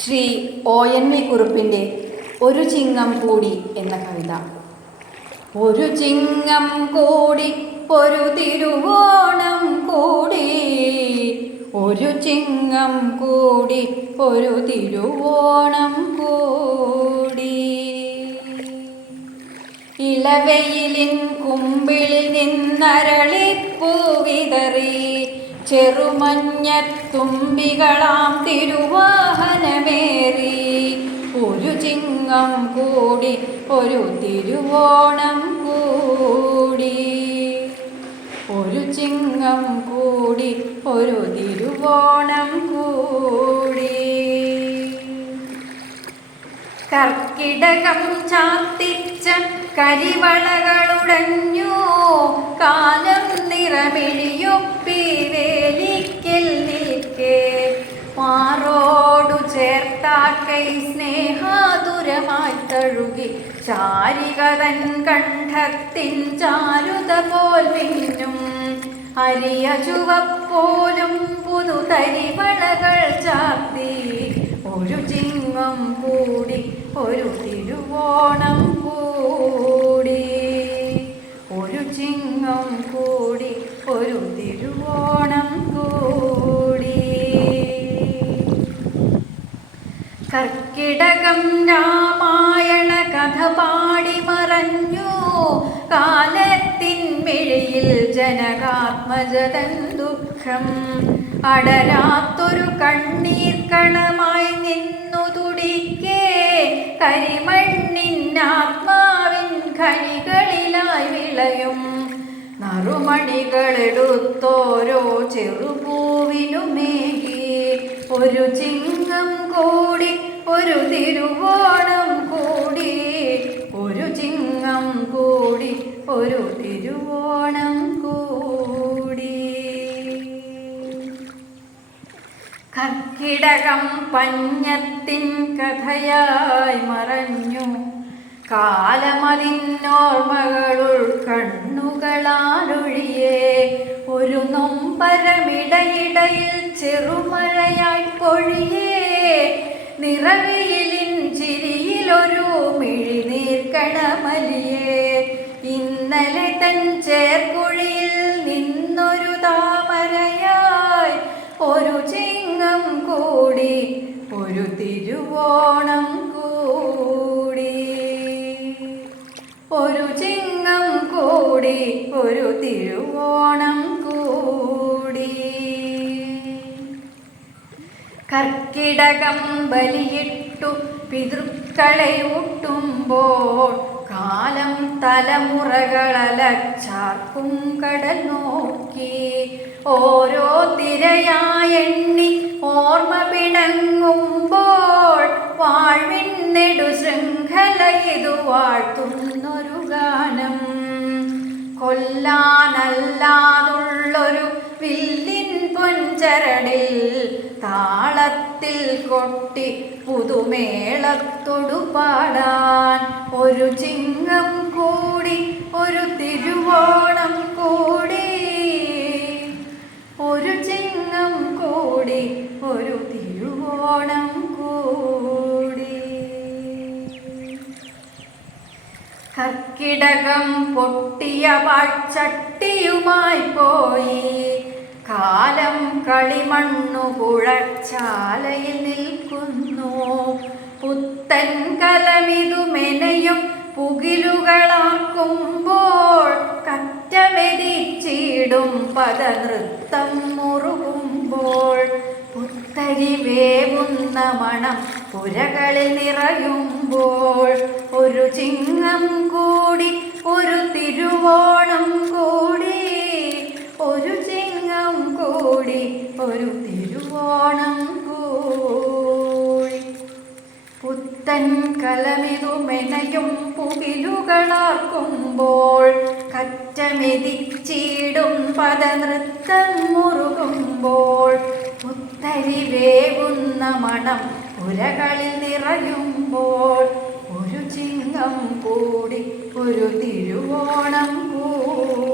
Shri O N V കുറുപ്പിന്റെ ഒരു ചിങ്ങം കൂടി എന്ന കവിത. ഒരു ചിങ്ങം കൂടി ഒരു തിരുവോണം കൂടി ഒരു ചിങ്ങം കൂടി ഒരു തിരുവോണം കൂടി. ഇളവെയിലിൻ കുമ്പിളിൽ നിന്നരളിപ്പൂ വിതറി ചെറുമഞ്ഞത്തുമ്പികളാം തിരുവാഹനമേറി. ഒരു ചിങ്ങം കൂടി ഒരു തിരുവോണം കൂടി. ഒരു ചിങ്ങം കൂടി ഒരു തിരുവോണം കൂടി. കർക്കിടകം ചാത്തിച്ച കരിവളകളുടഞ്ഞു കാലം നിറമിഴിയൊപ്പി ചേർത്താക്കൈ സ്നേഹാതുരമായി തഴുകി ചാരികതൻ കണ്ഠത്തിൻ ചാരുത പോൽ പിന്നും അരിയ ചുവപ്പോലും പുതുതരിവളകൾ ചാർത്തി. ഒരു ചിങ്ങം കൂടി ഒരു തിരുവോണം കൂടി. ഒരു ചിങ്ങം കൂടി ഒരു തിരുവോണം കൂടി. കർക്കിടകം രാമായണ കഥ പാടി മറഞ്ഞു. കാലത്തിൻ മിഴിയിൽ ജനകാത്മജതൻ ദുഃഖം. അടരാത്തൊരു കണ്ണീർ കണമായി നിന്നു തുടിക്കേ. കരിമണ്ണിൻ ആത്മാവിൻ ഖനികളിലായി വിളയും. നറുമണികളെടുത്തോരോ ചെറുപൂവിനുമേകി. ഒരു ചിങ്ങം കൂടി ഒരു തിരുവോണം കൂടി. ഒരു ചിങ്ങം കൂടി ഒരു തിരുവോണം കൂടി. കർക്കിടകം പഞ്ഞത്തിൻ കഥയായി മറഞ്ഞു. കാലമതിന്നോർമ്മകളുൾ കണ്ണുകളാ നൊമ്പരമിടയിടയിൽ ചെറുമഴയായി പൊഴിയേ. നിറവിയിലിൻ ചിരിയിലൊരു മിഴിനീർക്കണമലിയേ ഇന്നലെ തൻ ചേർക്കുഴിയിൽ നിന്നൊരു താമരയായി ഒരു ചിങ്ങം കൂടി ഒരു തിരുവോണം കൂടി. ഒരു ചിങ്ങം കൂടി ഒരു തിരുവോണം കർക്കിടകം ബലിയിട്ടു പിതൃക്കളെ ഊട്ടുമ്പോൾ കാലം തലമുറകളലച്ചാർക്കും കടൽ നോക്കി. ഓരോ തിരയായെണ്ണി ഓർമ്മ പിണങ്ങുമ്പോൾ വാഴ്വിൻ നെടു ശൃംഖല ഇതു വാഴ്ത്തുന്നൊരു ഗാനം. കൊല്ലാനല്ലാതുള്ളൊരു വില്ലിൻ പൊഞ്ചരടിൽ താളത്തിൽ കൊട്ടി പുതുമേളത്തൊടു പാടാൻ ഒരു ചിങ്ങം കൂടി ഒരു തിരുവോണം കൂടി. ഒരു ചിങ്ങം കൂടി ഒരു തിരുവോണം കൂടി. കക്കിടകം പൊട്ടിയ പാഴ്ചട്ടിയുമായി പോയി. കാലം കളിമണ്ണു കുഴച്ചാലയിൽ നിൽക്കുന്നു. പുത്തൻ കലമിതു മെനയും പുകിലുകളാക്കുമ്പോൾ കറ്റമെതിച്ചിടും പദനൃത്തം മുറുകുമ്പോൾ. പുത്തരി വേവുന്ന മണം പുരകളിൽ നിറയുമ്പോൾ ഒരു ചിങ്ങം കൂടി ഒരു തിരുവോണം കൂടി കൂടി ഒരു തിരുവോണം കൂടി. പുത്തൻ കലമിതു മെനയും പുകിലുകളാർക്കുമ്പോൾ കറ്റമെതിച്ചിടും പദനൃത്തം മുറുകുമ്പോൾ പുത്തരി വേവുന്ന മണം പുരകളിൽ നിറയുമ്പോൾ ഒരു ചിങ്ങം കൂടി ഒരു തിരുവോണം കൂടി.